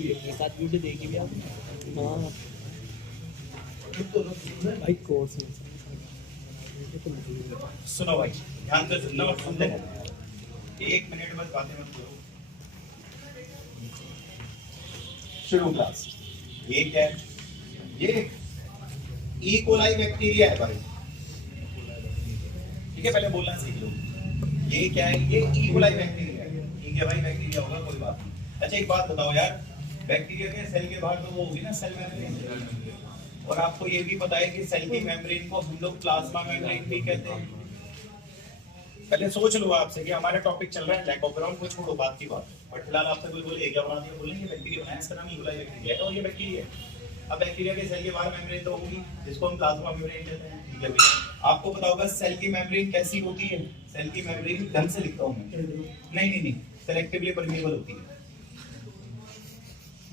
ये साथ वीडियो देखी भी आपने? हाँ भाई कोर्स में सुनो भाई, ध्यान से सुनना और सुनते रहना। 1 मिनट बस बातें मत करो। शुरू क्लास। ये क्या है? ये ई कोलाई बैक्टीरिया है भाई। ठीक है, पहले बोलना सीख लो। ये क्या है? ये ई कोलाई बैक्टीरिया है। ठीक है भाई, बैक्टीरिया होगा, कोई बात नहीं। अच्छा एक बात बताओ यार, बैक्टीरिया के सेल के बाहर तो वो होगी ना सेल मेम्ब्रेन, और आपको ये भी पता है कि सेल की मेम्ब्रेन को हम लोग प्लाज्मा मेम्ब्रेन भी कहते हैं। पहले सोच लो आपसे कि हमारा टॉपिक चल रहा है लैक ऑफ ग्राउंड को छोड़ो, बात की बात। बट फिलहाल आपसे कोई बोले क्या बना दिया, बोलेंगे बैक्टीरिया बनाया, इसका नाम ई कोलाई बैक्टीरिया है और ये बैक्टीरिया है। अब बैक्टीरिया के सेल के बाहर मेम्ब्रेन तो होगी जिसको हम प्लाज्मा मेम्ब्रेन कहते हैं। ठीक है भैया, आपको पता होगा सेल की मेम्ब्रेन कैसी होती है। सेल की मेम्ब्रेन ढंग से लिखता हूं मैं, नहीं सेलेक्टिवली परमेबल होती है।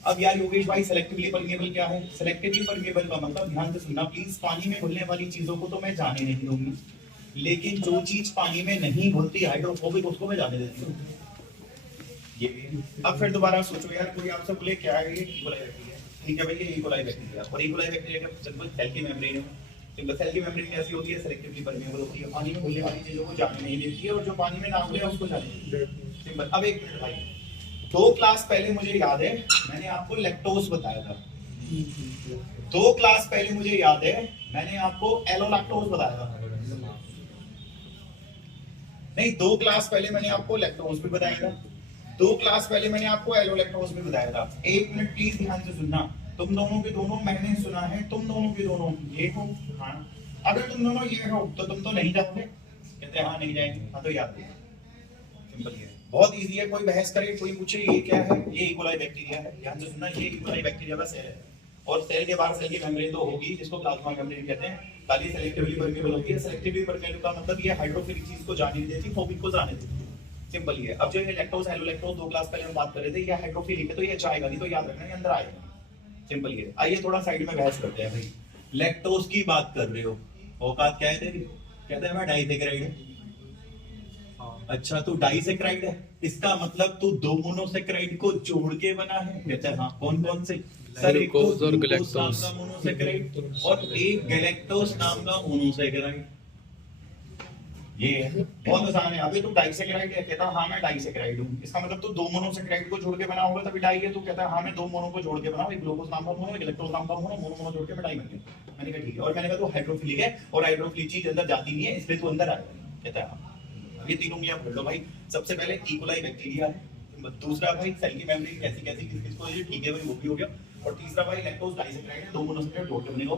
अब यार योगेश भाई सेलेक्टिवली परमेबल क्या है? सेलेक्टिवली परमेबल का मतलब, ध्यान से सुनना प्लीज, पानी में घुलने वाली चीजों को तो मैं जाने नहीं दूंगी, लेकिन जो चीज पानी में नहीं घुलती हाइड्रोफोबिक, उसको मैं जाने देती हूँ। ये अब फिर दोबारा सोचो यार, कोई आपसे बोले क्या है ये ई कोलाई बैक्टीरिया। ठीक है भाई, ये ई कोलाई बैक्टीरिया, और ई कोलाई बैक्टीरिया का जब सेल की मेम्ब्रेन है, तो सेल की मेम्ब्रेन कैसी होती है? सेलेक्टिवली परमेबल होती है, पानी में घुलने वाली चीजों को जाने नहीं देती है, और जो पानी में ना घुले उसको जाने देती है। अब एक मिनट भाई, 2 क्लास पहले मुझे याद है मैंने आपको लैक्टोज बताया था। 2 क्लास पहले मुझे याद है मैंने आपको एलोलैक्टोज बताया था। नहीं, 2 क्लास पहले मैंने आपको लैक्टोज भी बताया था, 2 क्लास पहले मैंने आपको एलोलैक्टोज भी बताया था। 1 मिनट प्लीज ध्यान से सुनना। तुम दोनों के दोनों मैंने सुना है, तुम दोनों के दोनों ये हो। हाँ, अगर तुम दोनों ये हो तो तुम तो नहीं जाओगे। कहते हैं हाँ नहीं जाएंगे। हाँ तो याद रखना, सिंपल है, बहुत इजी है। कोई बहस करे, कोई पूछे ये क्या है, ये ई कोलाई बैक्टीरिया है। ध्यान से सुनना, ये ई कोलाई बैक्टीरिया का सेल है, और सेल के बाहर सेल की मेम्ब्रेन तो होगी जिसको प्लाज्मा मेम्ब्रेन कहते हैं। खाली सेलेक्टिवली परमेबल होती है। सेलेक्टिवली परमेबल का मतलब ये हाइड्रोफिलिक चीज को जाने नहीं देती, फोबिक को जाने देती है। सिंपल ही है। अब जो ये लैक्टोज एलोलैक्टोज 2 क्लास पहले हम बात कर रहे थे, ये हाइड्रोफिलिक है तो ये जाएगा नहीं, तो याद रखना ये अंदर आएगा। सिंपल ही है। आइए थोड़ा साइड में बहस करते हैं भाई। लैक्टोज की बात कर रहे हो, औकात क्या है तेरी? कहता है मैं डाइसेक्राइड। अच्छा तू डाइसेक्राइड है, इसका मतलब तू 2 मोनोसेक्राइड को जोड़ के बना है। कहता है हाँ, कौन कौन से? सर एक तो ग्लूकोज नाम का मोनोसेक्राइड और एक गैलेक्टोज नाम का मोनोसेक्राइड। ये है, बहुत आसान है। अभी तू डाइसेक्राइड है, कहता हाँ मैं डाइसेक्राइड हूँ, इसका मतलब तू 2 मोनोसेक्राइड को जोड़ के बना होगा तभी डाई है। तू कहता है हाँ मैं 2 मोनो को जोड़ के बनाऊं, एक ग्लूकोज नाम का मोनो, एक गैलेक्टोज नाम का मोनो, मोनो जोड़ के मैं डाई बन गया। मैंने कहा ठीक है, और मैंने कहा तू हाइड्रोफिलिक है और हाइड्रोफिलिक चीज अंदर जाती नहीं है, इसलिए तू अंदर आएगा। कहता है हाँ। ये तीनों में आप पढ़ लो भाई। सबसे पहले ई कोलाई बैक्टीरिया है, दूसरा भाई सेल की मेम्ब्रेन कैसी कैसी किस किस को, ये ठीक है भाई वो भी हो गया, और तीसरा भाई लैक्टोज डाइसेक्राइड है, 2 मोनोसेक्राइड जोड़ के बनेगा।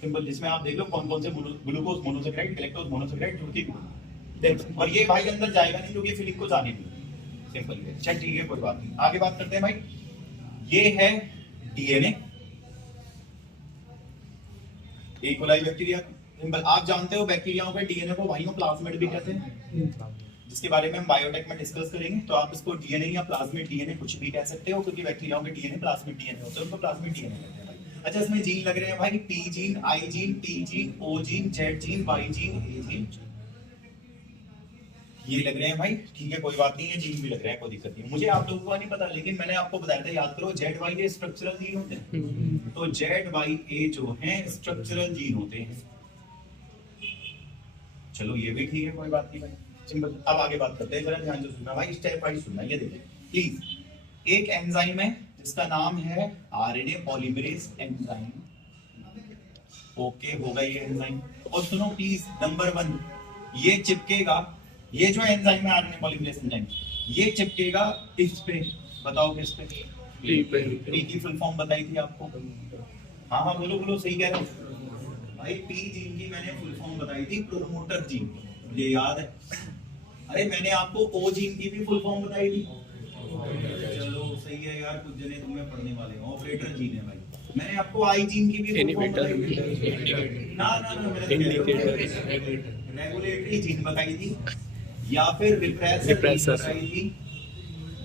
सिंपल, जिसमें आप देख लो कौन कौन से ग्लूकोज मोनोसेक्राइड, गैलेक्टोज मोनोसेक्राइड जुड़ के, और ये भाई अंदर जाएगा नहीं क्योंकि फिलिक को जाने नहीं। सिंपल है। चल ठीक है, कोई बात नहीं, आगे बात करते हैं भाई। ये है DNA, E coli bacteria. Simple, आप जानते हो बैक्टीरियाओं के डीएनए को भाइयों प्लाज्मिड भी कहते हैं, जिसके बारे में हम बायोटेक में डिस्कस करेंगे। तो आप इसको डीएनए या प्लाज्मिड डीएनए कुछ भी कह सकते हो, क्योंकि बैक्टीरियाओं के डीएनए प्लाज्मिड डीएनए होते हैं, उनको प्लाज्मिड डीएनए कहते हैं भाई। अच्छा इसमें जीन लग रहे हैं भाई, P gene, I gene, T gene, O gene, Z gene, Y gene, A gene, ये लग रहे हैं भाई। ठीक है, कोई बात नहीं है, जीन भी लग रहे हैं, कोई दिक्कत नहीं। मुझे आप लोगों को नहीं पता, लेकिन मैंने आपको बताया था, याद करो, Z Y A structural gene होते हैं। तो जेड वाई ए जो है स्ट्रक्चरल जीन होते हैं। चलो ये भी ठीक है, कोई बात नहीं भाई, सिंपल। अब आगे बात करते हैं, जरा ध्यान से सुनना भाई, स्टेप वाइज सुनना। ये देखिए प्लीज, एक एंजाइम है जिसका नाम है आरएनए पॉलीमरेज एंजाइम। ओके होगा ये एंजाइम, और सुनो प्लीज, नंबर 1 ये चिपकेगा, ये जो एंजाइम है आरएनए पॉलीमरेज एंजाइम, ये चिपकेगा इस पे, बताओ किस पे? पी की फुल फॉर्म बताई थी आपको। हाँ हाँ बोलो बोलो, सही कह रहे हो भाई। पी जीन की मैंने फुल फॉर्म बताई थी, प्रोमोटर जीन, मुझे याद है। अरे मैंने आपको ओ जीन की भी फुल फॉर्म बताई थी। चलो सही है यार, कुछ जने तुम्हें पढ़ने वाले हो। ऑपरेटर जीन है भाई। मैंने आपको आई जीन की भी फुल फॉर्म बताई थी। ना ना ना, रेगुलेटरी जीन बताई थी, या फिर रिप्रेसर बताई थी,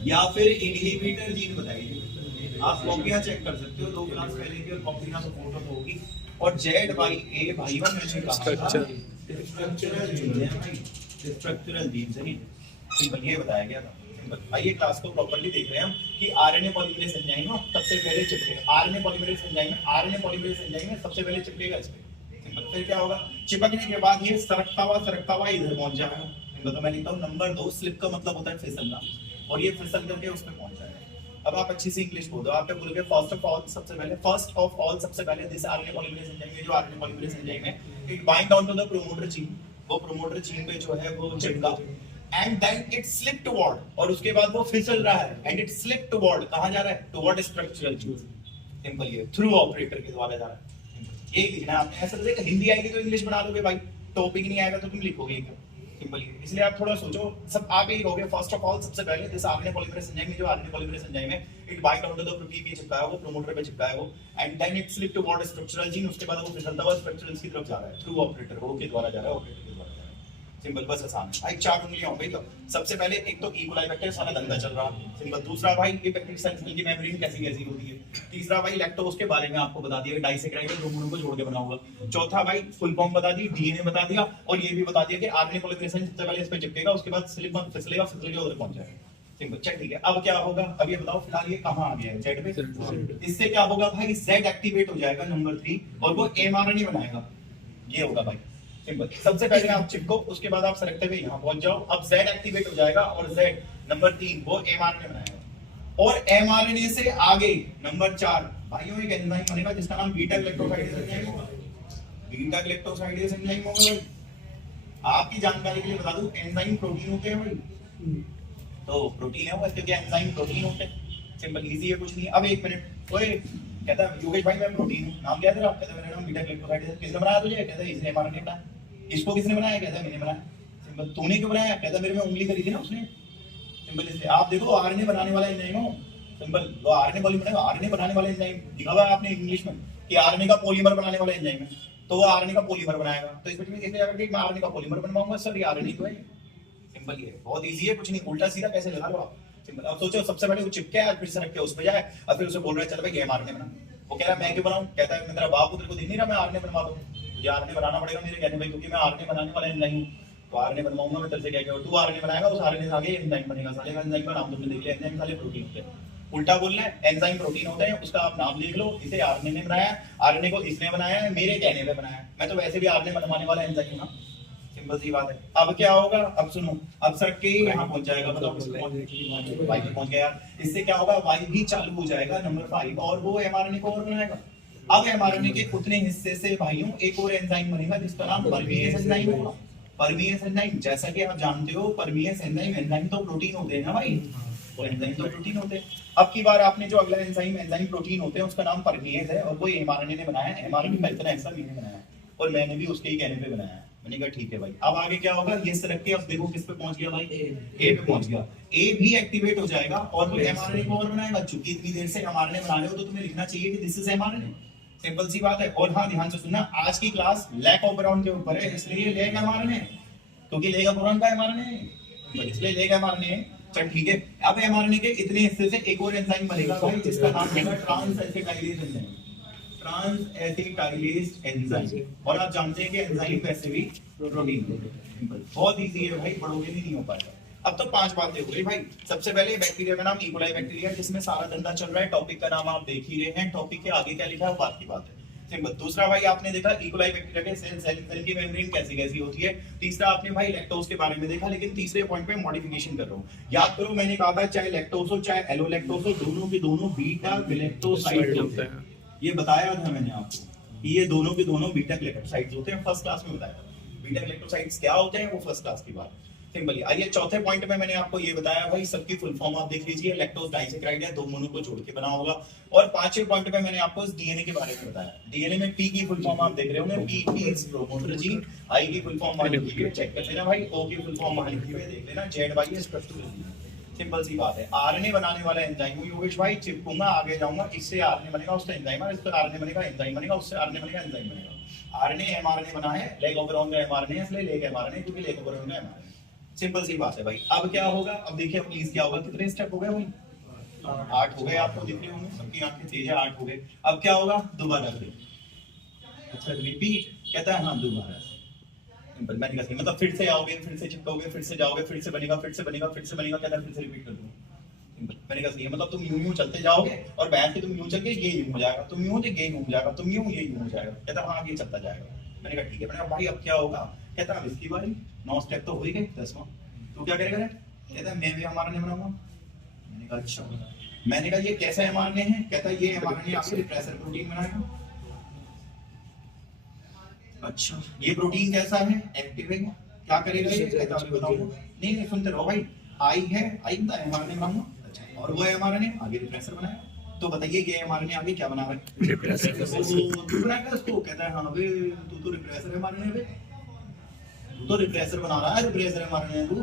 या फिर इनहिबिटर जीन बताई थी। आप कॉपियां चेक कर सकते हो, 2 क्लास पहले की, और कॉपी ना तो फोटो तो होगी। और जेड वाई ए भाइयों मैंने कहा स्ट्रक्चरल जीन है भाई, स्ट्रक्चरल जीन सही, सिंपल ये बताया गया था। आइए क्लास को प्रॉपर्ली देख रहे हैं हम कि आरएनए पॉलीमरेज एंजाइम में सबसे पहले चिपकेगा, आरएनए पॉलीमरेज एंजाइम में सबसे पहले चिपकेगा इस पे। सिंपल, फिर क्या होगा, चिपकने के बाद ये सरकता हुआ इधर पहुंच जाएगा। सिंपल, तो मैं लिखता हूं नंबर 2, स्लिप का मतलब होता है फिसलना, और ये फिसल करके उस पे पहुंच जाएगा। अब आप अच्छी से इंग्लिश बोल दो, आप क्या बोलोगे, फर्स्ट ऑफ ऑल सबसे पहले दिस आरएनए पॉलीमरेज एंजाइम, ये जो आरएनए पॉलीमरेज एंजाइम है, it bind on to the promoter gene, वो प्रोमोटर जीन पे जो है वो चिपका, and then it slip toward, और उसके बाद वो फिसल रहा है, एंड इट स्लिप टुवर्ड, कहां जा रहा है, टुवर्ड स्ट्रक्चरल जीन। सिंपल, ये थ्रू ऑपरेटर के द्वारा जा रहा है। ये लिखना है आपने, ऐसा देखो हिंदी आएगी तो इंग्लिश बना दोगे भाई, टॉपिक नहीं आएगा तो तुम लिखोगे क्या। सिंपल, इसलिए आप थोड़ा सोचो, सब आप ही कहोगे फर्स्ट ऑफ ऑल सबसे पहले दिस आरएनए पॉलीमरेज एंजाइम में, जो आरएनए पॉलीमरेज एंजाइम है, it bind on to the protein पे चिपका है, वो प्रोमोटर पे चिपका है वो, and then it slip toward structural gene, उसके बाद वो फिसलता हुआ स्ट्रक्चरल्स की तरफ जा रहा है थ्रू ऑपरेटर, वो के द्वारा जा रहा है, ऑपरेटर के द्वारा जा रहा है। सिंपल, बस आसान है भाई, 4 उंगलियां हो गई। तो सबसे पहले एक तो ई कोलाई बैक्टीरिया सारा धंधा चल रहा है। सिंपल, दूसरा भाई ये बैक्टीरिया सेल की मेम्ब्रेन कैसी कैसी होती है। तीसरा भाई लैक्टोज के बारे में आपको बता दिया, डाइसेक्राइड दो मूलों को जोड़ के बना हुआ। चौथा भाई फुल फॉर्म बता दी, डीएनए बता दिया, और ये भी बता दिया कि आरएनए पॉलीमरेज सबसे पहले इस पे चिपकेगा, उसके बाद स्लिप फिसलेगा उधर पहुंच जाएगा। सिंपल, चल ठीक है। अब क्या होगा, अब ये बताओ फिलहाल ये कहां आ गया है, जेड पे। इससे क्या होगा भाई, जेड एक्टिवेट हो जाएगा नंबर 3, और वो एमआरएनए बनाएगा, ये होगा भाई। सिंपल, सबसे पहले आप चिपको, उसके बाद आप सरकते हुए यहां पहुंच जाओ। अब जेड एक्टिवेट हो जाएगा, और जेड नंबर 3 वो एमआरएनए बनाएगा, और एमआरएनए से आगे नंबर 4 भाइयों एक एंजाइम बनेगा जिसका नाम बीटा ग्लैक्टोसाइडेज एंजाइम होगा। बीटा ग्लैक्टोसाइडेज एंजाइम होगा भाई। आपकी जानकारी के लिए बता दूं, एंजाइम प्रोटीन होते हैं भाई, तो प्रोटीन है वो, क्योंकि एंजाइम प्रोटीन होते हैं। सिंपल, इजी है, कुछ नहीं। अब एक मिनट, ओए कहता है योगेश भाई मैं प्रोटीन हूं, नाम क्या है तेरा, कहता है मेरा नाम बीटा ग्लैक्टोसाइडेज है। किसने बनाया तुझे, कहता है इसने एमआरएनए बनाया। इसको किसने बनाया, कहता है मैंने बनाया। सिंपल, तूने क्यों बनाया, कहता है मेरे में उंगली करी थी ना उसने। सिंपल, इसलिए आप देखो आरएनए बनाने वाला एंजाइम हो। सिंपल, वो आरएनए पॉलीमर, आरएनए बनाने वाला एंजाइम लिखा हुआ है आपने इंग्लिश में कि आरएनए का पॉलीमर बनाने वाला एंजाइम है, तो वो आरएनए का पॉलीमर बनाएगा। तो इस बीच में कैसे आकर के मैं आरएनए का पॉलीमर बनवाऊंगा सर, ये आरएनए तो है। सिंपल, ये बहुत इजी है, कुछ नहीं, उल्टा सीधा कैसे लगा लो आप। सिंपल, अब सोचो सबसे पहले वो चिपके आज फिर सरक के उस पे जाए, और फिर उसे बोल रहा है चल भाई ये आरएनए बना। वो कह रहा है मैं क्यों बनाऊं, कहता है मैं तेरा बाप हूं, तेरे को दिख नहीं रहा मैं आरएनए बनवा दूं। मुझे आरएनए बनाना पड़ेगा मेरे कहने पे, क्योंकि मैं आरएनए बनाने वाला एंजाइम हूं, तो आरएनए बनवाऊंगा मैं तेरे से। क्या तू आरएनए बनाएगा, उस आरएनए से आगे एंजाइम बनेगा। साले का एंजाइम का नाम तुमने देख लिया, एंजाइम साले प्रोटीन होते हैं। उल्टा बोलना है, एंजाइम प्रोटीन होते हैं, उसका आप नाम लिख लो। इसे आरएनए ने बनाया, आरएनए को इसने बनाया है, मेरे कहने पे बनाया। मैं तो वैसे भी आरएनए बनवाने वाला एंजाइम हूं ना। सिंपल सी बात है। अब क्या होगा, अब सुनो, अब सर के यहाँ पहुंच जाएगा, बताओ वाई पे पहुंच गया। इससे क्या होगा, वाई भी चालू हो जाएगा नंबर 5, और वो एमआरएनए को और बनाएगा। अब एमआरएनए के उतने हिस्से से भाइयों एक और एंजाइम बनेगा जिसका नाम परमिएस एंजाइम होगा। परमिएस एंजाइम, जैसा कि आप जानते हो परमिएस एंजाइम, एंजाइम तो प्रोटीन होते हैं ना भाई, वो एंजाइम तो प्रोटीन होते हैं। अब की बार आपने जो अगला एंजाइम प्रोटीन होते हैं उसका नाम परमिएस है, और वो एमआरएनए ने बनाया है। एमआरएनए का इतना हिस्सा मैंने बनाया है, और मैंने भी उसके ही कहने पे बनाया है। मैंने कहा ठीक है भाई। अब आगे क्या होगा, ये सरक के अब देखो किस पे पहुंच गया भाई, ए पे पहुंच गया। ए भी एक्टिवेट हो जाएगा, और वो एमआरएनए को और बनाएगा। चूंकि इतनी देर से एमआरएनए बना रहे हो तो तुम्हें लिखना चाहिए कि दिस इज एमआरएनए। सिंपल सी बात है। और हाँ, ध्यान से सुनना, आज की क्लास लैक ऑफ बोरॉन के ऊपर है, इसलिए लेग एमआरएनए, क्योंकि लेग ऑफ बोरॉन का एमआरएनए, इसलिए लेग एमआरएनए। चल ठीक है। अब एमआरएनए के इतने हिस्से से एक और एंजाइम बनेगा भाई, जिसका नाम होगा transacetylase enzyme. Transacetylase enzyme. और आप जानते हैं कि एंजाइम वैसे भी प्रोटीन है। बहुत इजी है भाई, पढ़ोगे नहीं हो पाएगा। अब तो 5 बातें हो गई भाई। सबसे पहले बैक्टीरिया का नाम ई कोलाई बैक्टीरिया, जिसमें सारा धंधा चल रहा है। टॉपिक का नाम आप देख ही रहे हैं, टॉपिक के आगे क्या लिखा है बात की बात है। सिंपल। दूसरा भाई आपने देखा ई कोलाई बैक्टीरिया के सेल की मेम्ब्रेन कैसी कैसी होती है। तीसरा आपने भाई लैक्टोज के बारे में देखा, लेकिन तीसरे पॉइंट पे मॉडिफिकेशन कर रहा हूं। याद करो मैंने कहा था चाहे लैक्टोज हो चाहे एलोलैक्टोज हो, दोनों के दोनों बीटा ग्लैक्टोसाइड होते हैं। ये बताया था मैंने आपको कि ये दोनों के दोनों बीटा ग्लैक्टोसाइड्स होते हैं, फर्स्ट क्लास में बताया था। बीटा ग्लैक्टोसाइड्स क्या होते हैं वो फर्स्ट क्लास की बात। सिंपली आइए चौथे पॉइंट में मैंने आपको ये बताया भाई, सबकी फुल फॉर्म आप देख लीजिए। लैक्टोज डाइसैकराइड है, दो मोनो को जोड़ के बना होगा। और पांचवें पॉइंट में मैंने आपको डीएनए के बारे में बताया। डीएनए में पी की फुल फॉर्म आप देख रहे होंगे, पी इज प्रोमोटर जीन। आई की फुल फॉर्म मान लीजिए, चेक कर लेना भाई। ओ की फुल फॉर्म मान लीजिए, देख लेना। Z Y is structural gene. Simple सी बात है। आरएनए बनाने वाला एंजाइम योगेश भाई, चिपकूंगा आगे जाऊंगा, इससे आरएनए बनेगा, उससे एंजाइम, इससे आरएनए बनेगा, एंजाइम बनेगा, उससे आरएनए बनेगा, एंजाइम बनेगा। आरएनए एमआरएनए बना है, लेग ओवरऑन का एमआरएनए है, इसलिए लेग एमआरएनए, क्योंकि लेग ओवरऑन का एमआरएनए। सिंपल सी बात है भाई। अब क्या होगा, अब देखिए प्लीज क्या होगा, कितने स्टेप हो गए भाई? 8 हो गए, आपको दिख रहे होंगे, सबकी आंखें तेज है, 8 हो गए। अब क्या होगा, दोबारा से अच्छा रिपीट कहता है, हाँ दोबारा से। सिंपल। मैंने कहा मतलब फिर से आओगे, फिर से चिपकोगे, फिर से जाओगे, फिर से बनेगा, फिर से बनेगा, फिर से बनेगा, कहता है फिर से रिपीट कर दूंगा। सिंपल। मैंने कहा मतलब तुम यूं चलते जाओगे और बैठ के तुम यूं चल के ये यूं हो जाएगा, तुम यूं तो ये यूं हो जाएगा, तुम यूं ये यूं हो जाएगा। कहता हाँ ये चलता जाएगा। मैंने कहा ठीक है। मैंने कहा भाई अब क्या होगा? कहता अब इसकी बारी, 9 स्टेप तो हो ही गए, 10वां तो क्या करेगा? कहता मैं भी एमआरएनए बनाऊंगा। मैंने कहा अच्छा। मैंने कहा ये कैसा एमआरएनए है? कहता ये एमआरएनए आपके रिप्रेसर प्रोटीन बनाएगा। अच्छा ये प्रोटीन कैसा है? एक्टिव है। क्या करेगा ये? कहता मैं बताऊंगा। नहीं सुनते रहो भाई। आई है, आई बता एमआरएनए बनाऊंगा। अच्छा और वो एमआरएनए आगे रिप्रेसर बनाएगा। तो बताइए ये एमआरएनए आगे क्या बना रहा है? रिप्रेसर। तू बनाएगा उसको? कहता है हाँ बे तू तो रिप्रेसर एमआरएनए है, तू तो रिप्रेसर बना रहा है, रिप्रेसर एमआरएनए तू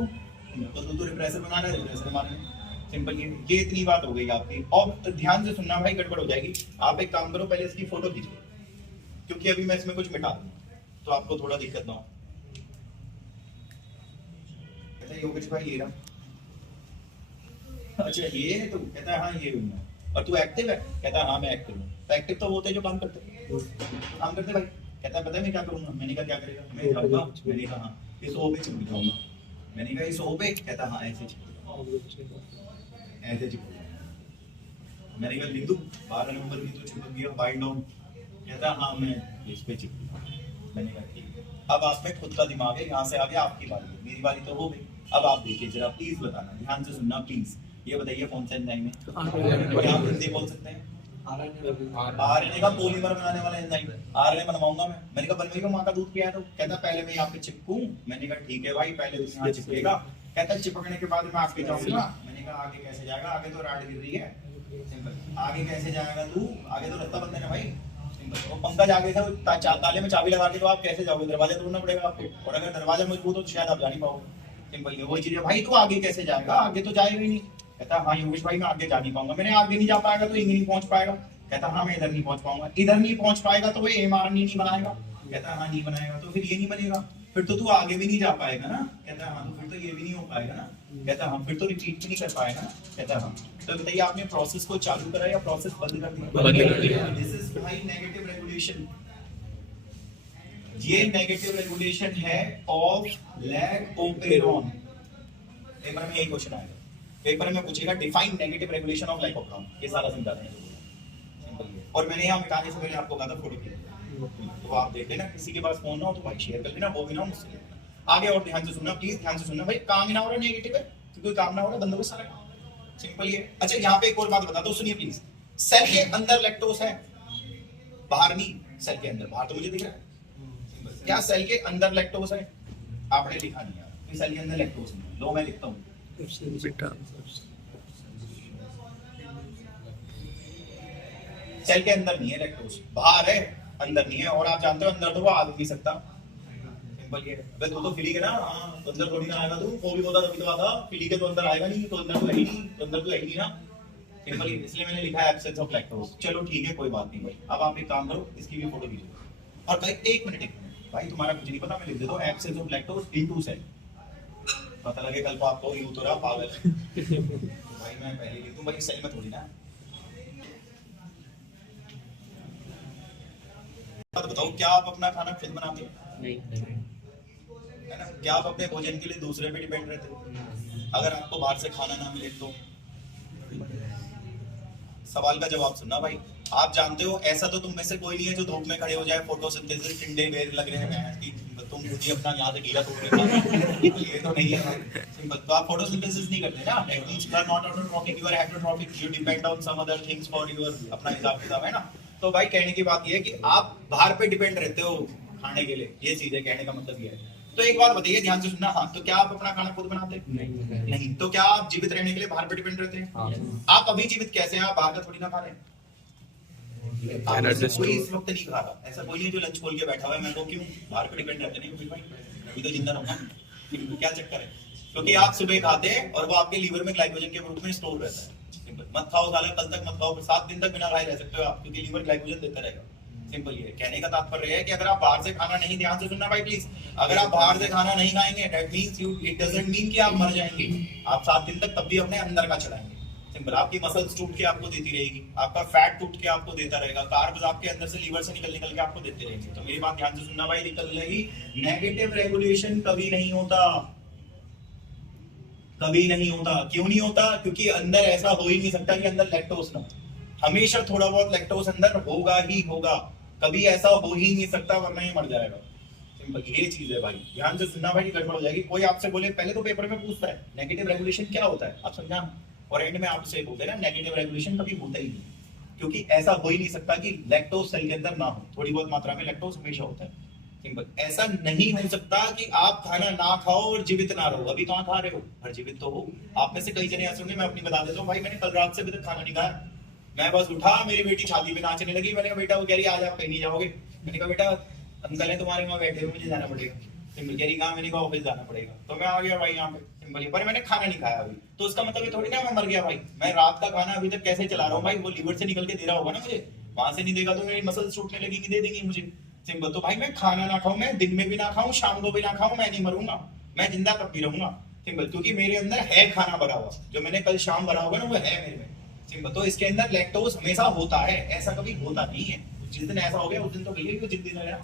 तो रिप्रेसर बना रहा है, रिप्रेसर एमआरएनए। सिंपल। ये इतनी बात हो गई आपकी। और ध्यान से सुनना भाई, गड़बड़ हो जाएगी। आप एक काम करो, पहले इसकी फोटो खींचो, क्योंकि अभी मैं इसमें कुछ मिटा दूं तो आपको थोड़ा दिक्कत ना हो। कहता है योगेश भाई ये रहा। अच्छा ये है तू? कहता है हाँ ये हूँ मैं। और तू एक्टिव है? कहता है हाँ मैं एक्टिव हूँ। तो एक्टिव तो वो होते हैं जो काम करते हैं, काम करते भाई। कहता है पता है मैं क्या करूंगा? मैंने कहा क्या करेगा? मैं जाऊंगा। मैंने कहा हाँ इस ओ पे चिपक जाऊंगा। मैंने कहा इस ओ पे? कहता हाँ ऐसे ऐसे चिपक। मैंने कहा लिख दूं 12 नंबर की तो चिपक गया, बाइंड ऑन। कहता हाँ मैं इस पे चिपक। मैंने कहा ठीक है। अब आप में खुद का दिमाग है, यहाँ से आगे आपकी बारी है, मेरी बारी तो हो गई। अब आप देखिए जरा, प्लीज बताना, ध्यान से सुनना प्लीज। ये बताइए कौन सा एंजाइम है? आप हिंदी बोल सकते हैं? आरएनए का पॉलीमर बनाने वाला एंजाइम। आरएनए बनवाऊंगा मैं। मैंने कहा बनवाई को माँ का दूध पिया। तो कहता पहले मैं यहाँ पे चिपकूं। मैंने कहा ठीक है भाई पहले तुम यहाँ चिपकेगा। कहता चिपकने के बाद मैं आगे जाऊंगा। मैंने कहा आगे कैसे जाएगा? आगे तो राड गिर रही है। सिंपल। आगे कैसे जाएगा तू? आगे तो रास्ता बंद है ना भाई। सिंपल। वो पंकज आगे था ताले में चाबी लगा के, तो आप कैसे जाओगे? दरवाजा तोड़ना पड़ेगा आपको, और अगर दरवाजा मजबूत हो तो शायद आप जा नहीं पाओगे। सिंपल। ये वही चीज है भाई, तू आगे कैसे जाएगा? आगे तो जाएगा ही नहीं। कहता हाँ योगेश भाई मैं आगे जा नहीं पाऊंगा। मैंने आगे नहीं जा पाएगा तो इधर नहीं पहुंच पाएगा। कहता हाँ मैं इधर नहीं पहुंच पाऊंगा। इधर नहीं पहुंच पाएगा तो वो एमआरएनए नहीं बनाएगा। कहता हाँ नहीं बनाएगा तो फिर ये नहीं बनेगा, फिर तो तू आगे भी नहीं जा पाएगा ना। कहता हाँ तो फिर तो ये भी नहीं हो पाएगा ना। कहता हाँ फिर तो रिपीट भी नहीं कर पाएगा ना। कहता हाँ। तो बताइए आपने प्रोसेस को चालू करा या प्रोसेस बंद कर दिया? बंद कर दिया। दिस इज भाई नेगेटिव रेगुलेशन। ये नेगेटिव रेगुलेशन है ऑफ लैकोपेरोन। पेपर में यही क्वेश्चन आएगा। पेपर में पूछेगा डिफाइन नेगेटिव रेगुलेशन ऑफ लाइकोपेरोन। ये सारा समझा दें। सिंपल है। और मैंने यहाँ मिटाने से पहले आपको कहा था फोटो खींचना, तो आप देख लेना। किसी के पास फोन ना हो तो भाई शेयर कर लेना, वो भी ना मुझसे लेना। आगे और ध्यान से सुनना प्लीज, ध्यान से सुनना भाई। काम ही ना हो रहा नेगेटिव है तो कोई काम ना हो रहा, बंद हो सारा काम। सिंपल ये। अच्छा यहाँ पे एक और बात बताता हूँ, सुनिए प्लीज। सेल के अंदर लैक्टोज है, बाहर नहीं। सेल के अंदर, बाहर तो मुझे दिख रहा है। क्या सेल के अंदर लैक्टोज है? आपने लिखा नहीं यार कि सेल के अंदर लैक्टोज नहीं है। लो मैं लिखता हूँ सेल के अंदर नहीं है लैक्टोज, बाहर है, अंदर नहीं है। और आप जानते हो अंदर तो वो आ भी नहीं सकता। सिंपल ये। अबे तू तो फिली के ना, तो अंदर थोड़ी ना आएगा। तू वो भी होता तभी तो आता। फिली के तो अंदर आएगा नहीं, तो अंदर तो है ही नहीं, तो अंदर तो है ही नहीं ना। सिंपल। इसलिए मैंने लिखा है एब्सेंस ऑफ लैक्टोज। चलो ठीक है कोई बात नहीं भाई। अब आप एक काम करो, इसकी भी फोटो खींचो। और भाई एक मिनट भाई, तुम्हारा कुछ नहीं पता, मैं लिख देता हूँ absence of lactose into cell. पता लगे कल को आपको यूं तो रहा पागल भाई। मैं पहले लिख दूं भाई, सेल में थोड़ी ना। बताओ क्या आप अपना खाना खुद बनाते हो? नहीं। है ना? क्या आप अपने भोजन के लिए दूसरे पे डिपेंड रहते हो? अगर आपको बाहर से खाना ना मिले तो? सवाल का जवाब सुनना भाई। आप जानते हो ऐसा तो तुम में से कोई नहीं है जो धूप में खड़े हो जाए, फोटोसिंथेसिस टिंडे बेर लग रहे हैं, तुम मुझे अपना यहाँ से कीड़ा तोड़ के ये तो नहीं है। सिंपल। तो आप फोटोसिंथेसिस नहीं करते ना। That means you are not autotrophic, you are heterotrophic, you depend on some other things for your अपना हिसाब किताब है ना। तो भाई कहने की बात ये है कि आप बाहर पे डिपेंड रहते हो खाने के लिए। ये चीज है, कहने का मतलब ये है। तो एक बात बताइए, ध्यान से सुनना। हाँ तो क्या आप अपना खाना खुद बनाते हैं? नहीं। तो क्या आप जीवित रहने के लिए बाहर पे डिपेंड रहते हैं? आप अभी जीवित कैसे हैं? आप बाहर का थोड़ी ना खा रहे हैं। कोई इस वक्त नहीं खा रहा, ऐसा कोई नहीं जो लंच खोल के बैठा हुआ है। मैं तो क्यों बाहर पे डिपेंड रहते नहीं भाई, अभी तो जिंदा रहूंगा। क्या चक्कर है? क्योंकि आप सुबह खाते हैं और वो आपके लीवर में ग्लाइकोजन के रूप में स्टोर रहता है। मत खाओ साला, कल तक मत खाओ, 7 दिन तक बिना खाए रह सकते हो आप, क्योंकि लीवर ग्लाइकोजन देता रहेगा। सिंपल ये। कहने का तात्पर्य है कि अगर आप बाहर से खाना नहीं, ध्यान से सुनना भाई प्लीज, अगर आप बाहर से खाना नहीं खाएंगे that means you, it doesn't mean कि आप मर जाएंगे। आप 7 दिन तक तब भी अपने अंदर का चलाएंगे। सिंपल। आपकी मसल्स टूट के आपको देती रहेगी, आपका फैट टूट के आपको देता रहेगा, कार्ब्स आपके अंदर से लीवर से निकल निकल के आपको देते रहेंगे। तो मेरी बात ध्यान से सुनना भाई, निकल रहेगी। नेगेटिव रेगुलेशन कभी नहीं होता, कभी नहीं होता। क्यों नहीं होता? क्योंकि अंदर ऐसा हो ही नहीं सकता कि अंदर लैक्टोज ना, हमेशा थोड़ा बहुत लैक्टोज अंदर होगा ही होगा, कभी ऐसा हो ही नहीं सकता, वरना ये मर जाएगा। सिंपल ये चीज है भाई, ध्यान से सुनना भाई, गड़बड़ हो जाएगी। कोई आपसे बोले, पहले तो पेपर में पूछता है नेगेटिव रेगुलेशन क्या होता है, आप समझाना, और एंड में आपसे बोलते हैं ना नेगेटिव रेगुलेशन कभी होता ही नहीं, क्योंकि ऐसा हो ही नहीं सकता कि लैक्टोज सेल के अंदर ना हो। थोड़ी बहुत मात्रा में लैक्टोज हमेशा होता है। सिंपल, ऐसा नहीं हो सकता कि आप खाना ना खाओ और जीवित ना रहो। अभी कहाँ खा रहे हो, हर जीवित तो हो। आप में से कई जने ऐसे होंगे, मैं अपनी बता देता हूँ भाई, मैंने कल रात से अभी तक खाना नहीं खाया। मैं बस उठा, मेरी बेटी छाती पे नाचने लगी, मैंने कहा बेटा, वो कह रही आज आप कहीं नहीं जाओगे। मैंने कहा बेटा अंकल है तुम्हारे वहाँ बैठे हुए, मुझे जाना पड़ेगा। सिंपल, कह रही कहाँ, मैंने कहा ऑफिस जाना पड़ेगा। तो मैं आ गया भाई यहाँ पे। सिंपल, पर मैंने खाना नहीं खाया अभी, तो उसका मतलब ये थोड़ी ना मैं मर गया भाई। मैं रात का खाना अभी तक कैसे चला रहा हूँ भाई, वो लीवर से निकल के दे रहा होगा ना मुझे, वहां से नहीं देगा तो मेरी मसल्स टूटने लगेंगी, दे देंगी मुझे। सिंपल, तो भाई मैं खाना ना खाऊं, मैं दिन में भी ना खाऊं, शाम को भी ना खाऊं, मैं नहीं मरूंगा, मैं जिंदा तब भी रहूंगा। सिंपल, क्योंकि मेरे अंदर है खाना भरा हुआ, जो मैंने कल शाम भरा होगा ना, वो है मेरे में। सिंपल, तो इसके अंदर लैक्टोज हमेशा होता है, ऐसा कभी होता नहीं है। जिस दिन ऐसा हो गया उस दिन तो भैया जिंदगी में रहना।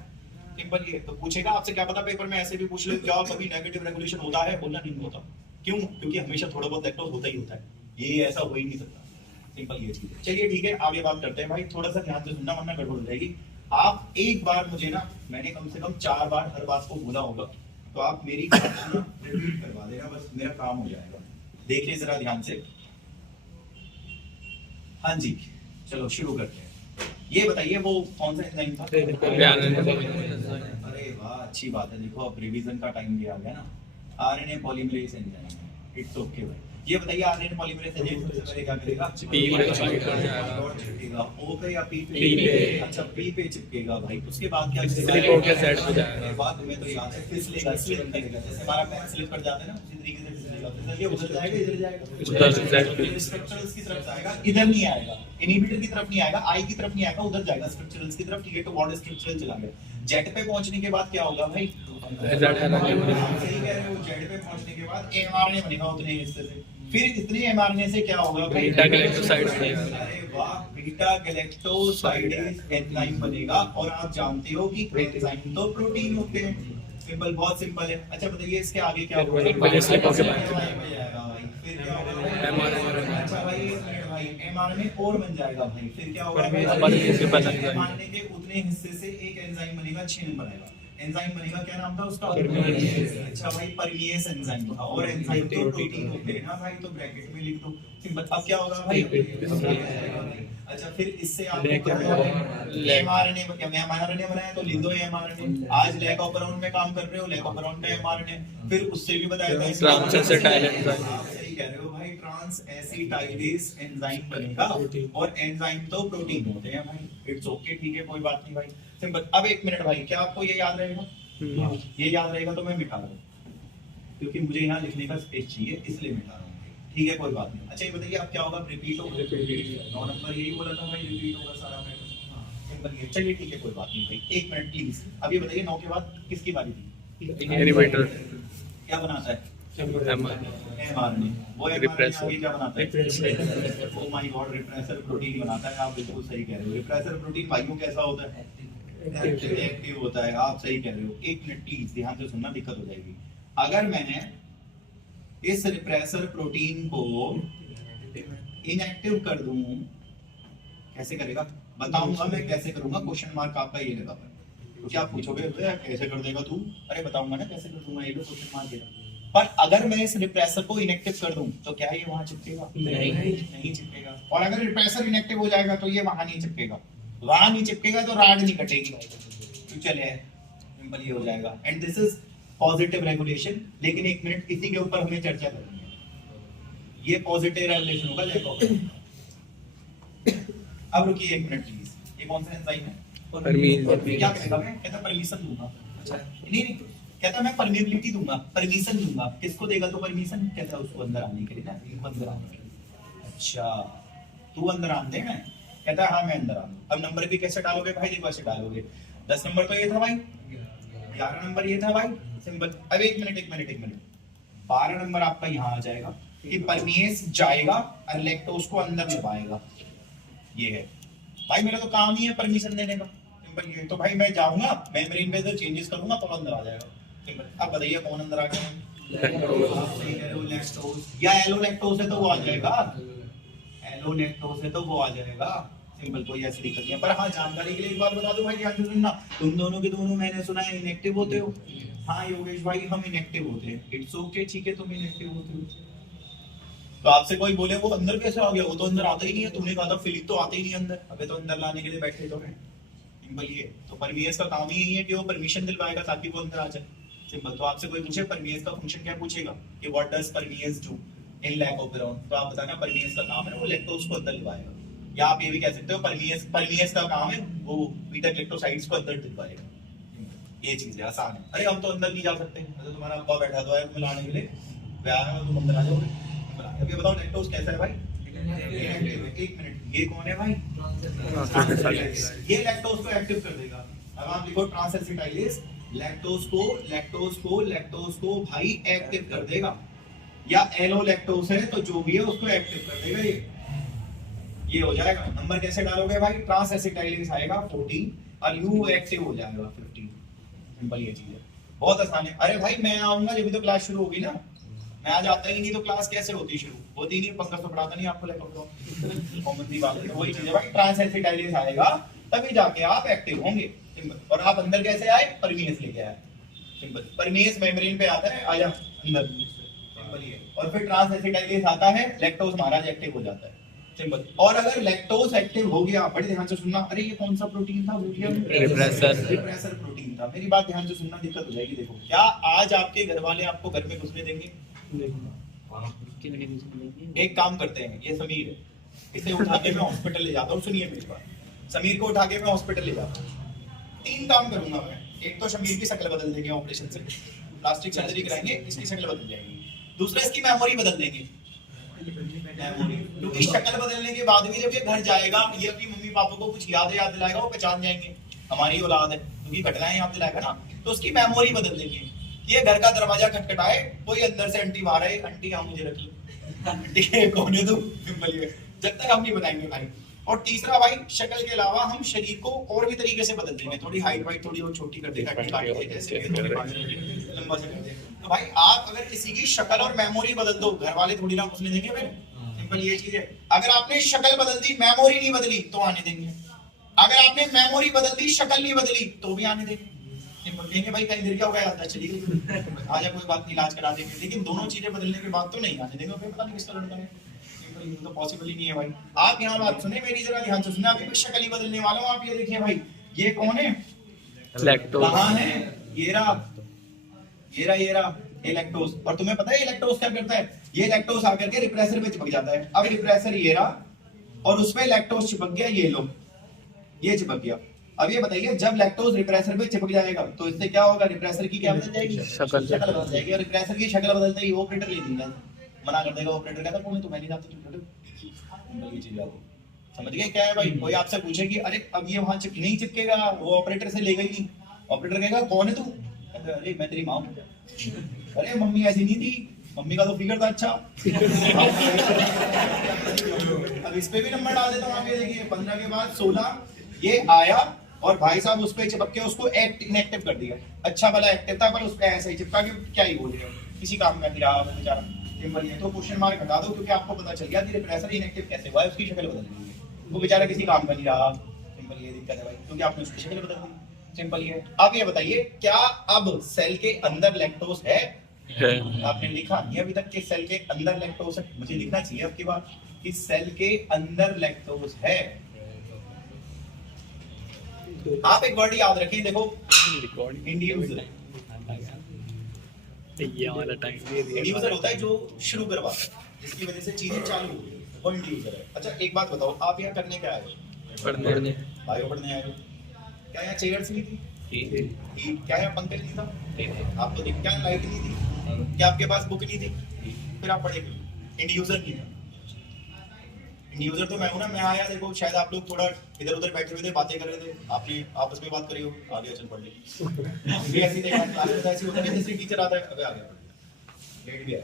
सिंपल ये तो पूछेगा आपसे, क्या पता पेपर में ऐसे भी पूछ ले, क्या कभी नेगेटिव रेगुलेशन होता है, बोलना नहीं होता। क्यों? क्योंकि हमेशा थोड़ा बहुत लैक्टोज होता ही होता है, ये ऐसा हो ही नहीं सकता। सिंपल ये चीज है। चलिए ठीक है, आगे बात करते हैं भाई, थोड़ा सा ध्यान से सुनना वरना गड़बड़ हो जाएगी। आप एक बार मुझे ना, मैंने कम से कम 4 बार हर बात को बोला होगा, तो आप मेरी बात ना रिपीट करवा देना, बस मेरा काम हो जाएगा। देखिए जरा ध्यान से। हाँ जी, चलो शुरू करते हैं। ये बताइए वो कौन सा एंजाइम था? अरे वाह, अच्छी बात है। देखो अब रिवीजन का टाइम भी आ गया ना। RNA polymerase enzyme, it's okay भाई। ये बताइए आरएनए पॉलीमरेज एंजाइम सबसे पहले क्या करेगा? पी पे चिपकेगा। ओ पे या पी पे? पी पे। अच्छा पी पे चिपकेगा भाई। उसके बाद क्या स्लिप होकर सेट हो जाएगा। बात में तो याद है, फिसलेगा, स्लिप करेगा। जैसे हमारा पैर स्लिप कर जाता है ना, उसी तरीके से फिसलेगा। फिसल के उधर जाएगा, इधर जाएगा, उधर exactly। स्ट्रक्चरल्स की तरफ जाएगा, इधर नहीं आएगा। इनहिबिटर की तरफ नहीं आएगा, आई की तरफ नहीं आएगा, उधर जाएगा स्ट्रक्चरल्स की तरफ। ठीक है, तो व्हाट स्ट्रक्चरल चला गया। जेड पे पहुंचने के बाद क्या होगा भाई? Z है ना। सही कह रहे हो। जेड पे पहुंचने के बाद एमआरएनए बनेगा उतने हिस्से से। फिर इतने एमआरएनए से क्या होगा भाई? बीटा गैलेक्टोसाइड बनेगा। अरे वाह, बीटा गैलेक्टोसाइडेज एंजाइम बनेगा। और आप जानते हो कि एंजाइम तो प्रोटीन होते हैं। सिंपल, बहुत सिंपल है। अच्छा बताइए इसके आगे क्या होगा? फिर स्लिप होके फिर क्या होगा? एमआरएनए। अच्छा भाई एमआरएनए और बन जाएगा भाई। फिर क्या होगा? एमआरएनए के उतने हिस्से से एक एंजाइम बनेगा, 6 नंबर आएगा। एंजाइम बनेगा, क्या नाम था उसका? अच्छा भाई, परमिएस एंजाइम था। और एंजाइम तो प्रोटीन होते हैं ना भाई, तो ब्रैकेट में लिख दो। अब क्या होगा भाई? अच्छा फिर इससे आपको एमआरएनए बनाया, तो लिख दो एमआरएनए। आज लैकोपेरोन में काम कर रहे हो, लैकोपेरोन का एमआरएनए। फिर उससे भी बताया था ट्रांसएसिटाइल एंजाइम। आप सही कह रहे हो भाई, ट्रांसएसिटाइलेज एंजाइम बनेगा। और एंजाइम तो प्रोटीन होते हैं भाई। इट्स ओके, ठीक है, कोई बात नहीं भाई। सिंपल। अब 1 मिनट भाई, क्या आपको ये याद रहेगा? ये याद रहेगा तो मैं मिटा रहा हूँ, क्योंकि मुझे यहाँ लिखने का स्पेस चाहिए, इसलिए मिटा रहा हूँ। ठीक है, कोई बात नहीं। अच्छा ये बताइए अब क्या होगा? रिपीट होगा। 9 नंबर यही बोला था भाई, रिपीट होगा सारा मैटर। सिंपल ये। चलिए ठीक है, कोई बात नहीं भाई, 1 मिनट प्लीज। अब ये बताइए 9 के बाद किसकी बारी थी? इनहिबिटर। क्या बनाता है? एमआरएनए। वो रिप्रेसर। आगे क्या बनाता है? Oh my God, repressor protein बनाता है। आप बिल्कुल सही कह रहे हो। रिप्रेसर प्रोटीन भाइयों कैसा होता है? एक्टिव होता है। आप सही कह रहे हो। 1 मिनट प्लीज ध्यान से सुनना, दिक्कत हो जाएगी। अगर मैंने इस रिप्रेसर प्रोटीन को इनएक्टिव कर दूं, कैसे करेगा? बताऊंगा मैं कैसे करूंगा। क्वेश्चन मार्क आपका ये लगा पर, क्योंकि आप पूछोगे कैसे कर देगा तू? अरे बताऊंगा ना कैसे कर दूंगा, ये लो क्वेश्चन मार्क देगा। पर अगर मैं इस रिप्रेसर को इनएक्टिव कर दूं तो क्या ये वहां चिपकेगा? नहीं चिपकेगा। और अगर रिप्रेसर इनएक्टिव हो जाएगा तो ये वहां नहीं चिपकेगा। वहां नहीं चिपकेगा तो राड नहीं कटेगी। तो चलिए सिंपल ये हो जाएगा। And this is positive regulation. लेकिन 1 मिनट इसी के ऊपर हमें चर्चा करनी है। ये पॉजिटिव रेगुलेशन होगा लैकोपेरोन। अब रुकिए 1 मिनट प्लीज। ये कौन सा एंजाइम है? क्या कहेगा? मैं कहता परमिशन दूंगा। अच्छा नहीं, कहता मैं परमिबिलिटी दूंगा, परमिशन दूंगा। किसको देगा तो परमिशन? कहता उसको अंदर आने के लिए ना, अंदर आने के लिए। अच्छा तू अंदर आने देना है? कहता हाँ मैं अंदर आऊंगा। अब नंबर भी कैसे डालोगे भाई? देखो ऐसे डालोगे। 10 नंबर तो ये था भाई, 11 नंबर ये था भाई। सिंपल। अब 1 मिनट 12 नंबर आपका यहाँ आ जाएगा, कि परमिएस जाएगा और लैक्टोज को अंदर दबाएगा। ये है भाई, मेरा तो काम ही है परमिशन देने का, सिंपल ये। तो भाई मैं जाऊंगा मेम्ब्रेन पे तो चेंजेस करूंगा तो अंदर आ जाएगा, सिंपल। अब बताइए कौन अंदर आ गया? लैक्टोज या एलोलैक्टोज है तो वो आ जाएगा, एलोलैक्टोज है तो वो आ जाएगा, सिंपल। कोई ऐसी दिक्कत नहीं है। पर हाँ, जानकारी के लिए एक बात बता दूं भाई, ध्यान से सुनना, तुम दोनों के दोनों मैंने सुना है इनएक्टिव होते हो। हाँ योगेश भाई, हम इनएक्टिव होते हैं, इट्स ओके, ठीक है, तुम इनएक्टिव होते हो। तो आपसे कोई बोले वो अंदर कैसे आ गया, वो तो अंदर आता ही नहीं है, तुमने कहा था फिलिप तो आते ही नहीं अंदर, अबे तो अंदर लाने के लिए बैठे तो हैं, सिंपल ये। तो परमिएस का काम ही यही है कि वो परमिशन दिलवाएगा ताकि वो अंदर आ जाए, सिंपल। तो आपसे कोई पूछे परमिएस का फंक्शन क्या पूछेगा कि व्हाट डज परमिएस डू इन लैक्टोपिरोन, तो आप बताना परमिएस का काम है वो लैक्टोज को अंदर दिलवाएगा। या आप ये भी कह सकते हो परमिएस का काम है वो बीटा ग्लाइकोसाइड्स को अंदर दिलवाएगा। ये चीज है, आसान है। अरे हम तो अंदर नहीं जा सकते, तो तुम्हारा अब्बा बैठा हुआ है मिलाने के लिए, व्यायाम है तुम अंदर आ जाओगे। अभी बताओ लैक्टोज कैसा है भाई? एक मिनट, ये कौन है भाई? ये लैक्टोज को एक्टिव कर देगा। अब आप लिखो ट्रांसएसिटाइलेज, लैक्टोज को भाई एक्टिव कर देगा। या एलोलैक्टोज है तो जो भी है उसको एक्टिव कर देगा। ये हो जाएगा। नंबर कैसे डालोगे भाई? ट्रांसएसिटाइलेज आएगा 14 और यू एक्टिव हो जाएगा 15, सिंपल ये चीज है, बहुत आसान है। अरे भाई मैं आऊंगा जब भी तो क्लास शुरू होगी ना, मैं आज आता ही नहीं तो क्लास कैसे होती शुरू? होती नहीं, पंकज तो पढ़ाता नहीं आपको, लैपटॉप कॉमन सी बात है। वही चीज है भाई, ट्रांसएसिटाइलेज आएगा तभी जाके आप एक्टिव होंगे, सिंपल। और आप अंदर कैसे आए? परमिएस लेके आए, सिंपल। परमिएस मेम्ब्रेन पे आता है, आया अंदर, सिंपल ये। और फिर ट्रांसएसिटाइलेज आता है, लैक्टोज महाराज एक्टिव हो जाता है, सिंपल। और अगर लैक्टोज एक्टिव हो गया, बड़े ध्यान से सुनना, अरे ये कौन सा प्रोटीन था? रिप्रेसर प्रोटीन था। मेरी बात ध्यान से सुनना, दिक्कत हो जाएगी। देखो, क्या आज आपके घर वाले आपको घर में घुसने देंगे? एक काम करते हैं, ये समीर है, इसे उठा के मैं हॉस्पिटल ले जाता हूँ। सुनिए मेरी बात, समीर को उठा के मैं हॉस्पिटल ले जाता हूँ। 3 काम करूंगा मैं। एक तो समीर की शक्ल बदल देंगे ऑपरेशन से, प्लास्टिक सर्जरी कराएंगे, इसकी शक्ल बदल जाएगी। दूसरा, इसकी मेमोरी बदल देंगे, क्योंकि शक्ल बदलने के बाद भी जब ये घर जाएगा, ये अपनी मम्मी पापा को कुछ याद दिलाएगा, वो पहचान जाएंगे हमारी औलाद है, क्योंकि घटनाएं याद दिलाएगा ना, तो उसकी मेमोरी बदल देंगे। ये घर का दरवाजा खटखटाए, कोई अंदर से आंटी बाहर आए, आंटी यहाँ मुझे रख लो, आंटी कौन है तू, सिंपल ये, जब तक हम नहीं बताएंगे भाई। और तीसरा भाई, शक्ल के अलावा हम शरीर को और भी तरीके से बदल देंगे, थोड़ी हाइट वाइट थोड़ी और छोटी कर देगा, लंबा से कर देगा। तो भाई आप अगर किसी की शक्ल और मेमोरी बदल दो, घर वाले थोड़ी ना घुसने देंगे फिर, सिंपल ये चीज है। अगर आपने शक्ल बदल दी, मेमोरी नहीं बदली, तो आने देंगे। अगर आपने मेमोरी बदल दी, शक्ल नहीं बदली, तो भी आने देंगे, सिंपल। कहेंगे भाई कहीं गिर गया होगा, याद चली गई, आजा कोई बात नहीं, इलाज करा देंगे। लेकिन दोनों चीजें बदलने के बाद तो नहीं आने देंगे, फिर पता नहीं किसका लड़का है, सिंपल। ये तो पॉसिबल ही नहीं है भाई। आप यहाँ बात सुने मेरी, जरा ध्यान से सुनना, अभी मैं शक्ल ही बदलने वाला हूँ। आप ये देखिए भाई, ये कौन है? लैक्टोज। कहाँ है? ये लैक्टोज। और तुम्हें पता है ये लैक्टोज क्या करता है? ये लैक्टोज आकर के रिप्रेसर पे चिपक जाता है। अब रिप्रेसर ये रहा और उसमें लैक्टोज चिपक गया, ये लो, ये चिपक गया। अब ये बताइए, जब लैक्टोज रिप्रेसर पे चिपक जाएगा तो इससे क्या होगा? रिप्रेसर की क्या बदल जाएगी? शक्ल बदल जाएगी। और रिप्रेसर की शक्ल बदलते ही ऑपरेटर ले देगा, मना कर देगा। ऑपरेटर कहता कौन है तू? मैं नहीं जानता, ये चीज समझ गए क्या है भाई? कोई आपसे पूछे कि अरे अब ये वहां नहीं चिपकेगा, वो ऑपरेटर से लेगा ही नहीं। ऑपरेटर कहेगा कौन है तू? अरे मैं तेरी माँ हूँ। अरे मम्मी ऐसी नहीं थी, मम्मी का तो फिगर था अच्छा। अब इस पे भी नंबर डाल देता हूँ, आप ये देखिए, 15 के बाद 16, ये आया और भाई साहब उस पे चिपक के उसको इनएक्टिव कर दिया। अच्छा भला एक्टिव था, पर उस पे ऐसे ही चिपका के क्या ही बोलेगा, किसी काम का नहीं रहा वो बेचारा, सिंपल है। तो क्वेश्चन मार्क हटा दो, क्योंकि आपको पता चल गया कि रिप्रेसर इनएक्टिव कैसे हुआ है, उसकी शक्ल बदल गई है, वो बेचारा किसी काम का नहीं रहा, सिंपल ये दिक्कत है भाई, क्योंकि आपने उसकी शक्ल बदल दी, सिंपल ये। अब ये बताइए, क्या अब सेल के अंदर लैक्टोज है? आपने लिखा नहीं अभी तक कि सेल के अंदर लैक्टोज है, मुझे लिखना चाहिए आपकी बात कि सेल के अंदर लैक्टोज है। आप एक वर्ड याद रखें, देखो, इंड्यूसर। ये वाला टाइम इंड्यूसर होता है जो शुरू करवाता है, जिसकी वजह से चीजें चालू होती है, वो इंड्यूसर है। अच्छा एक बात बताओ, आप यहाँ करने क्या आए हो? पढ़ने पढ़ने आए हो। क्या यहाँ चेयर्स नहीं थी? क्या यहाँ पंखे नहीं था? आपको दिख, क्या लाइट नहीं थी? क्या आपके पास बुक नहीं थी? फिर आप पढ़े क्यों? इंड्यूसर नहीं था। इंड्यूसर तो मैं हूं ना, मैं आया, देखो शायद आप लोग थोड़ा इधर उधर बैठे हुए थे, बातें कर रहे थे, आपने आपस में बात करी हो, आ गया चल पढ़ ले। भी ऐसी देखा क्लास में ऐसी होता है, जैसे टीचर आता है, अबे आ गया, लेट भी आया,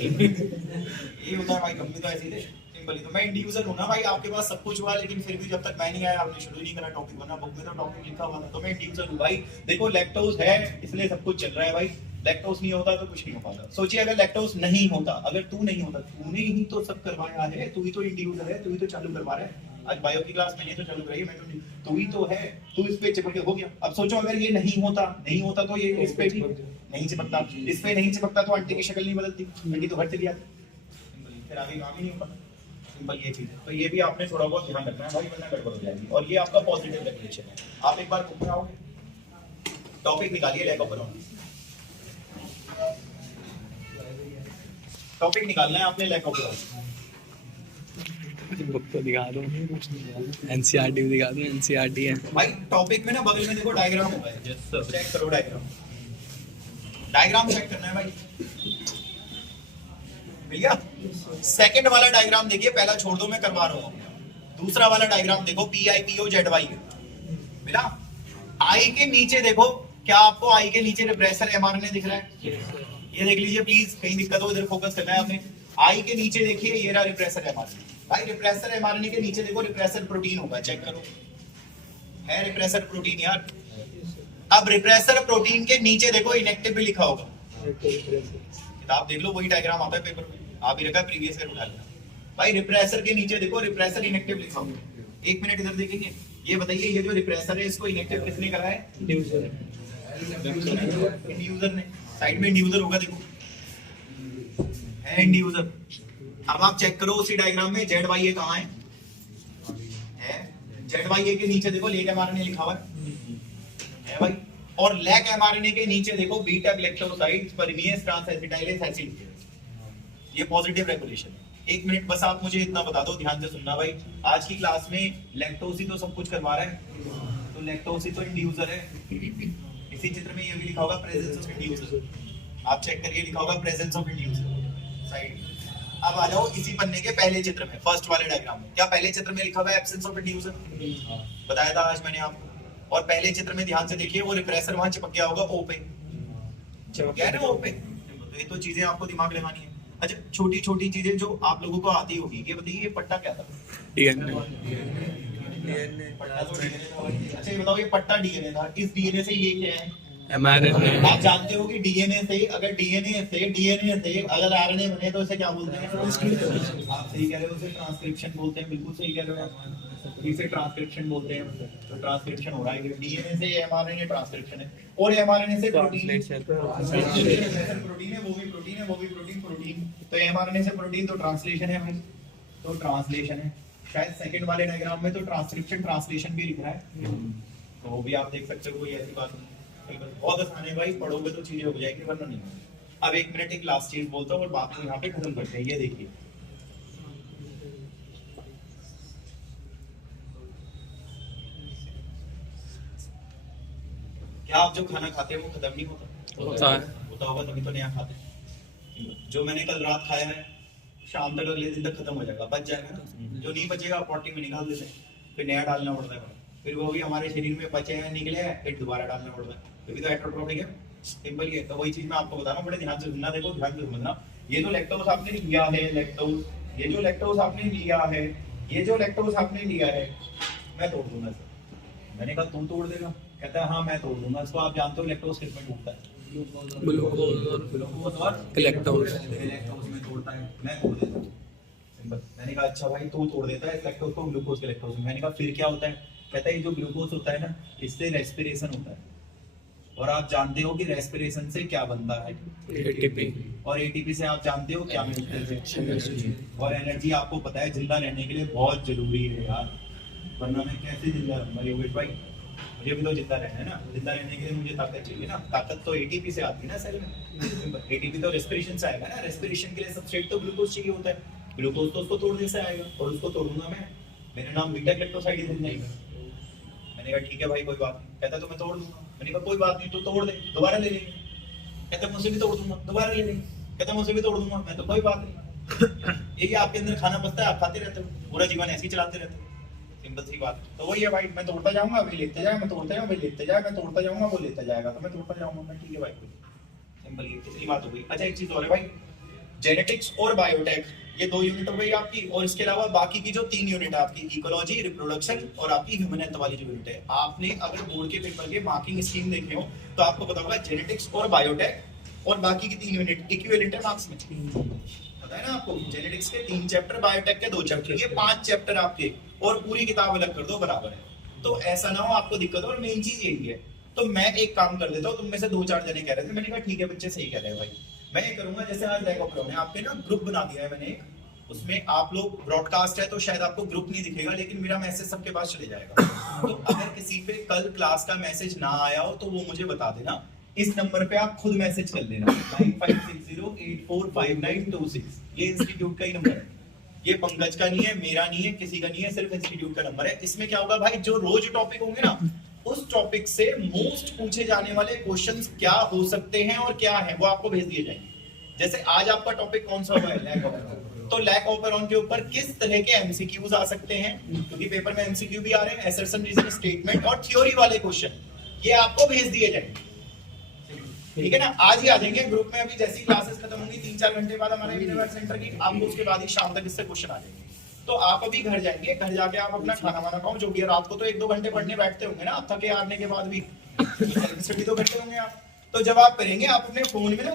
ये होता है भाई, कंपनी तो ऐसी थे सिंपली। तो मैं इंडिविजुअल हूं ना भाई, आपके पास सब कुछ हुआ लेकिन फिर भी जब तक मैं नहीं आया आपने शुरू नहीं करा टॉपिक, वरना बुक में तो टॉपिक लिखा हुआ था। तो मैं इंडिविजुअल हूं भाई। देखो लैक्टोज है इसलिए सब कुछ चल रहा है भाई, लैक्टोज नहीं होता तो कुछ नहीं हो पाता। सोचिए अगर लैक्टोज नहीं होता, अगर तू नहीं होता, तूने ही तो सब करवाया है, तू ही तो इंडिविजुअल है, तू ही तो चालू करवा रहा है। आज बायो की क्लास मैंने तो चालू कराई है, मैं तो तू ही तो है, तू इस पे चिपक के हो गया। अब सोचो अगर ये नहीं होता तो ये इस पे भी नहीं चिपकता, इस पे नहीं चिपकता तो आंटी की शक्ल नहीं बदलती, आंटी तो घर चली आती, फिर आगे काम ही नहीं होता। सिंपल ये चीज है। तो ये भी आपने थोड़ा बहुत ध्यान रखना है भाई, वरना गड़बड़ हो जाएगी। और ये आपका पॉजिटिव रेगुलेशन है। आप एक बार बुक में आओगे, टॉपिक निकालिए लैक ऑफ टॉपिक निकालना है आपने लैक ऑफ बुक तो दिखा दो, एनसीईआरटी भी दिखा दो, एनसीईआरटी है भाई। टॉपिक में ना बगल में देखो डायग्राम होगा, चेक करो डायग्राम, डायग्राम चेक करना है भाई। भैया सेकंड वाला डायग्राम देखिए, पहला छोड़ दो मैं करवा रहा हूँ। दूसरा वाला डायग्राम देखो, PIPOZY मिला। आई के नीचे देखो, क्या आपको आई के नीचे रिप्रेसर mRNA दिख रहा है? ये देख लीजिए प्लीज, कहीं दिक्कत हो इधर फोकस करना है आपने। आई के नीचे देखिए, ये रहा रिप्रेसर mRNA। भाई रिप्रेसर mRNA के नीचे देखो रिप्रेसर प्रोटीन होगा, चेक करो, है रिप्रेसर प्रोटीन यार। अब रिप्रेसर प्रोटीन के नीचे देखो इनएक्टिव भी लिखा होगा, किताब देख लो, वही डायग्राम आता है पेपर में, आप ही रखा है प्रीवियस ईयर उठा लेना। भाई रिप्रेसर के नीचे देखो रिप्रेसर इनएक्टिव लिखा होगा। एक मिनट इधर देखेंगे, ये बताइए ये जो रिप्रेसर है इसको इनएक्टिव किसने करा है? इंड्यूसर ने। साइड में इंड्यूसर होगा देखो, है इंड्यूसर। अब आप चेक करो उसी डायग्राम में ZYA कहाँ है? ZYA के नीचे देखो लेक mRNA लिखा हुआ है भाई। और लेक mRNA के नीचे देखो बीटा ग्लाइकोसाइड परमिएस ट्रांसएसिटाइलेज एसिड, ये पॉजिटिव रेगुलेशन है। एक मिनट बस आप मुझे इतना बता दो, ध्यान से सुनना भाई। आज की क्लास में लैक्टोज ही तो सब कुछ करवा रहा है, तो लैक्टोज ही तो इंड्यूसर है। इसी चित्र में ये भी लिखा होगा प्रेजेंस ऑफ इंड्यूसर, आप चेक करिए लिखा होगा प्रेजेंस ऑफ इंड्यूसर साइड। अब आ जाओ इसी पन्ने के पहले चित्र में, फर्स्ट वाले डायग्राम में, क्या पहले चित्र में लिखा हुआ है एब्सेंस ऑफ इंड्यूसर? बताया था आज मैंने आपको। और पहले चित्र में ध्यान से देखिए, वो रिप्रेसर वहां चिपक गया होगा O पे, चिपक गया है ना O पे। तो ये तो चीजें आपको दिमाग लगानी है। अच्छा छोटी छोटी चीजें जो आप लोगों को आती होगी, ये बताइए ये पट्टा क्या था? डीएनए। पट्टा तो DNA था। अच्छा ये बताओ ये पट्टा DNA था, इस DNA से ये क्या है? एमआरएनए। आप जानते हो कि DNA से अगर अगर RNA बने तो इसे क्या बोलते हैं? आप सही कह रहे हो, उसे ट्रांसक्रिप्शन बोलते हैं, बिल्कुल सही कह रहे हो, इसे ट्रांसक्रिप्शन बोलते हैं। तो ट्रांसक्रिप्शन हो रहा है, DNA से mRNA ट्रांसक्रिप्शन है, और mRNA से प्रोटीन प्रोटीन है, वो भी प्रोटीन है, वो भी प्रोटीन। तो mRNA से प्रोटीन तो ट्रांसलेशन है भाई, तो ट्रांसलेशन है। शायद सेकंड वाले डायग्राम में तो ट्रांसक्रिप्शन ट्रांसलेशन भी लिख रहा है, तो वो भी आप देख सकते हो, कोई ऐसी बात नहीं। बहुत आसान है भाई, पढ़ोगे तो चीजें हो जाएगी, वरना नहीं। अब एक मिनट एक लास्ट चीज बोलता हूँ और बात को यहाँ पे खत्म करते हैं। ये देखिए क्या आप जो खाना खाते हैं वो खत्म नहीं होता? होता होगा तभी तो नया खाते हैं। जो मैंने कल रात खाया है शाम तक अगले दिन तक खत्म हो जाएगा, बच जाएगा ना। जो नहीं बचेगा पॉटी में निकाल देते हैं, फिर नया डालना पड़ता है, फिर वो भी हमारे शरीर में बचे हैं निकले हैं, फिर दोबारा डालना पड़ता है, क्योंकि तो हेटेरोट्रोफिक है, सिंपल ही है। तो वही चीज मैं आपको बता रहा हूँ, बड़े ध्यान से सुनना, देखो ध्यान से समझना। ये जो लैक्टोज आपने लिया है, ये जो लैक्टोज आपने लिया है, ये जो लैक्टोज आपने लिया है, मैं तोड़ दूंगा सर। मैंने कहा तू तोड़ देगा? कहता है हाँ मैं तोड़ दूंगा इसको। आप जानते हो लैक्टोज किस में टूटता है? ग्लूकोज और लैक्टोज में तोड़ता है, मैं तोड़ देता हूँ। मैंने कहा अच्छा भाई तू तोड़ देता है इस लैक्टोज को ग्लूकोज के लैक्टोज में। मैंने कहा फिर क्या होता है? कहता है ये जो ग्लूकोज होता है ना, इससे रेस्पिरेशन होता है, और आप जानते हो कि रेस्पिरेशन से क्या बनता है? एटीपी। और एटीपी से आप जानते हो क्या मिलता है? और एनर्जी आपको पता है जिंदा रहने के लिए बहुत जरूरी है यार, वरना मैं कैसे जिंदा रहूंगा योगेश भाई? मुझे भी तो जिंदा रहना है ना, जिंदा रहने के लिए मुझे ताकत चाहिए ना, ताकत तो एटीपी से आती है ना सेल में। एटीपी तो रेस्पिरेशन से आएगा ना, रेस्पिरेशन के लिए सबस्ट्रेट तो ग्लूकोज चाहिए होता है, ग्लूकोज तो उसको तोड़ने से आएगा, और उसको तोड़ूंगा मैं, मेरा नाम बीटा ग्लाइकोसाइड बन जाएगा। मैंने कहा ठीक है भाई कोई बात नहीं। कहता तो मैं तोड़ दूंगा। मैंने कहा कोई बात नहीं, तो तोड़ दे, दोबारा ले लेंगे। कहता मुझसे भी तोड़ दूंगा, दोबारा ले लेंगे। कहता मुझसे भी तोड़ दूंगा, मैं तो कोई बात नहीं। यही आपके अंदर खाना बसता है, आप खाते रहते हो, पूरा जीवन ऐसे ही चलाते रहते हो, सिंपल सी बात। तो वही है भाई, मैं तोड़ता जाऊंगा, अभी लेते जाए, मैं तोड़ता जाऊंगा, लेते जाए, मैं तोड़ता जाऊंगा, वो लेता जाएगा, तो मैं तोड़ता जाऊंगा, मैं ठीक है भाई, सिंपल ये कितनी बात हो गई। अच्छा एक चीज और है भाई, जेनेटिक्स और बायोटेक, ये 2 यूनिट हो गई आपकी, और इसके अलावा बाकी की जो 3 यूनिट है आपकी, इकोलॉजी, रिप्रोडक्शन और आपकी ह्यूमन हेल्थ वाली जो यूनिट है। आपने अगर बोर्ड के पेपर के मार्किंग स्कीम देखे हो तो आपको पता होगा जेनेटिक्स और बायोटेक और बाकी की 3 यूनिट इक्विवेलेंट है मार्क्स में, पता है ना आपको। जेनेटिक्स के 3 चैप्टर, बायोटेक के 2 चैप्टर, ये 5 चैप्टर आपके, और पूरी किताब अलग कर दो बराबर है। तो ऐसा ना हो आपको दिक्कत हो। और मेन चीज यही है, तो मैं एक काम कर देता हूँ, तुम में से 2-4 जने कह रहे थे, मैंने कहा ठीक है बच्चे सही कह रहे हैं भाई, मैं ये करूंगा जैसे आज देखो प्रो ने आपके ना ग्रुप बना दिया है मैंने एक, उसमें आप लोग ब्रॉडकास्ट है तो शायद आपको ग्रुप नहीं दिखेगा, लेकिन मेरा मैसेज सबके पास चले जाएगा। तो अगर किसी पे कल क्लास का मैसेज ना आया हो तो वो मुझे बता देना, इस नंबर पे आप खुद मैसेज कर लेना 9560845926, ये इंस्टीट्यूट का ही नंबर है, ये पंकज का नहीं है, मेरा नहीं है, किसी का नहीं है, सिर्फ इंस्टीट्यूट का नंबर है। इसमें क्या होगा भाई, जो रोज टॉपिक होंगे ना, उस टॉपिक से मोस्ट पूछे जाने वाले क्वेश्चंस क्या हो सकते हैं और क्या है वो आपको भेज दिए जाएंगे। जैसे आज आपका टॉपिक कौन सा हुआ है, लैक ऑफ, तो लैक ऑफ के ऊपर किस तरह के एमसीक्यूज आ सकते हैं, क्योंकि पेपर में एमसीक्यू भी आ रहे हैं, असर्शन, रीजन, स्टेटमेंट और थ्योरी वाले क्वेश्चन, ये आपको भेज दिए जाएंगे। ठीक है ना, आज ही आ जाएंगे ग्रुप में। अभी जैसी क्लासेस खत्म होंगी 3-4 घंटे बाद हमारे यूनिवर्सिटी सेंटर की, आपको उसके बाद ही शाम तक इससे क्वेश्चन आ जाएंगे। तो आप अभी घर जाएंगे, घर जाके आप अपना खाना वाना खाओ, जो भी रात को तो 1-2 घंटे पढ़ने बैठते होंगे ना, थके हारने के बाद भी स्टडी तो करते होंगे आप। तो जब आप करेंगे आप अपने फोन में ना